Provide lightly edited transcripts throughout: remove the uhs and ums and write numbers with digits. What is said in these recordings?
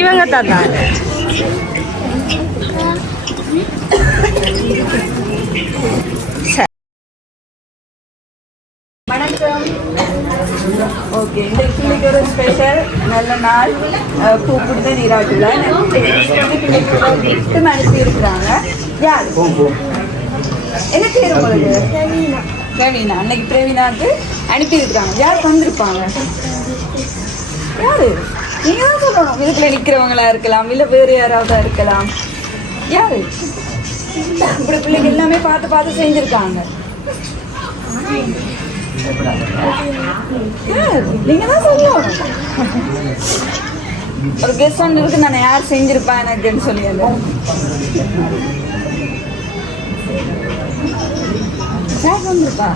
இவங்க தந்தாங்க. வணக்கம். ஓகே, இந்த பிள்ளைக்கு ஒரு ஸ்பெஷல் நல்ல நாள் பூ கொடுத்த நீராட்டுல கிஃப்ட் அனுப்பி இருக்கிறாங்க. யார் என்ன பேர் உங்களுக்கு? பிரவீனா. அன்னைக்கு பிரவீனாக்கு அனுப்பி இருக்கிறாங்க. யார் வந்திருப்பாங்க? யாரு? நீங்க தான் சொல்லணும். இதுக்குள்ள நிக்கிறவங்களா இருக்கலாம், இல்ல வேறு யாராவது இருக்கலாம். யாரு? இப்படி பிள்ளைங்க எல்லாமே பார்த்து பார்த்து செஞ்சிருக்காங்க. நீங்க தான் சொல்லணும். ஒரு கெஸ்ட் ஒன்று இருக்கு, நான் யார் செஞ்சிருப்பேன் எனக்குன்னு சொல்லியது. வந்திருப்பா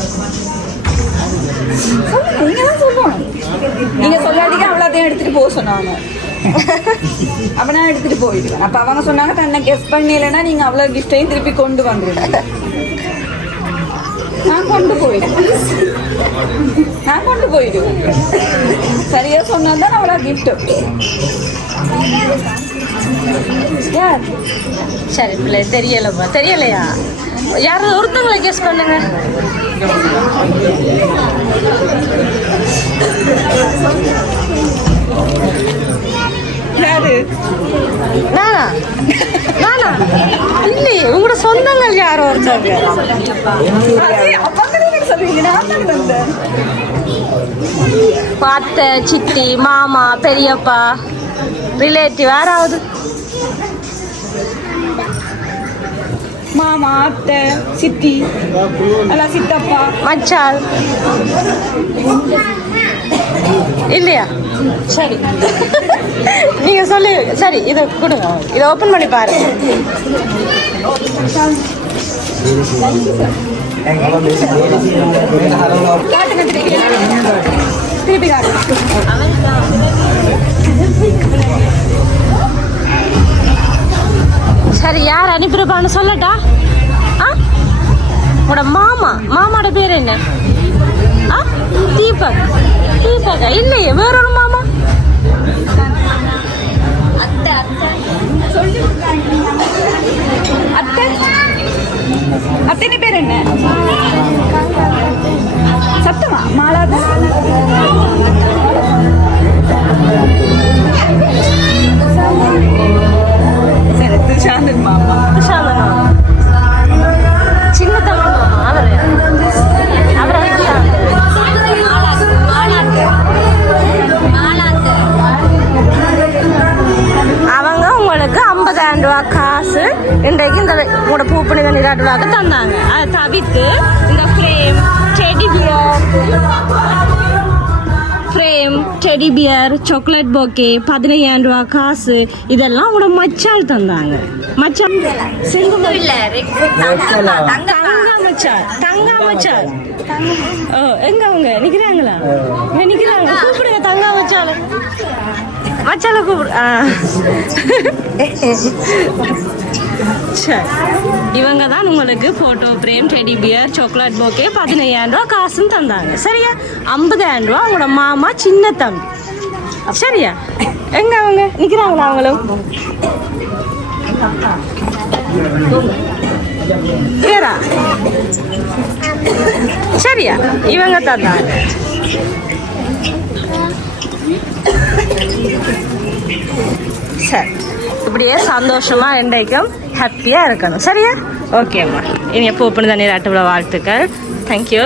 சொல்லுங்க. நீங்க தான் சொல்லணும். நீங்க சொல்லாதீங்க அவ்வளோத்தையும் எடுத்துட்டு போக சொன்னாங்க. அப்ப நான் எடுத்துட்டு போயிடுவேன். அப்ப அவங்க சொன்னாங்க தன்னை கெஸ்ட் பண்ணலைன்னா நீங்க அவ்வளவு கிஃப்டையும் திருப்பி கொண்டு வந்துடுவேன். நான் கொண்டு போயிடுவேன். சரியா சொன்னதான் அவ்வளோ கிஃப்ட். சரி பிள்ளை தெரியலப்பா. தெரியலையா? யாராவது ஒருத்தவங்களை கெஸ் பண்ணுங்க. யாரு? நானா? நானா? இல்லையே, உங்களோட சொந்தங்கள் யாரோ ஒருத்தவங்க. அத்தை, சித்தி, மாமா, பெரியப்பா, ரிலேட்டிவ் யாராவது? மாமா, அத்தை, சித்தி, அல்ல சித்தப்பா, மச்சால் இல்லையா? சரி நீங்க சொல்லி சரி இதை கொடுங்க. இதை ஓப்பன் பண்ணி பாருங்க. திருப்பி காட்டு. சரி, யார் அனுப்பியிருப்பான்னு சொல்லட்டா? உங்களோட மாமாவோட பேர் என்ன? தீபக். தீபகா? இல்லையே, வேறொரு மாமா. அத்தனை பேர் என்ன? சத்தமா? மாலாதான். சரி, துஷாந்தன் மாமா. துஷாந்தன் மாமா. சின்ன தம்பி மாமா. அவரு அவங்க உங்களுக்கு 50,000 ரூபா காசு இன்றைக்கு இந்த உங்களோட பூப்பணித நீராட்டுவாக்க தந்தாங்க. அதை தவிர்த்து இந்த frame, teddy bear, chocolate bouquet, 15,000 ரூபா காசு இதெல்லாம் உங்களோட மச்சால் தந்தாங்க. மச்சான் தங்கா மச்சால். ஓ, எங்க அவங்க நிக்கிறாங்களா? நிக்கிறாங்க. கூப்பிடுங்க தங்கா மச்சால. மச்சால கூப்பிடு. சரி, இவங்க தான் உங்களுக்கு photo frame, teddy bear, chocolate bouquet, 15,000 ரூபா காசும் தந்தாங்க. சரியா? 50,000 ரூபா உங்களோட மாமா சின்ன தம்பி. சரியா? எங்க அவங்க நிக்கிறாங்களா? அவங்களும் வேறா? சரியா? இவங்க தந்தாங்க. சரி, இப்படியே சந்தோஷமா என்றைக்கும் ஹாப்பியா இருக்கணும். சரியா? ஓகேம்மா. இனி எப்போ ஓப்பன் தண்ணீர் ஆட்டு விழா வாழ்த்துக்கள். தேங்க்யூ.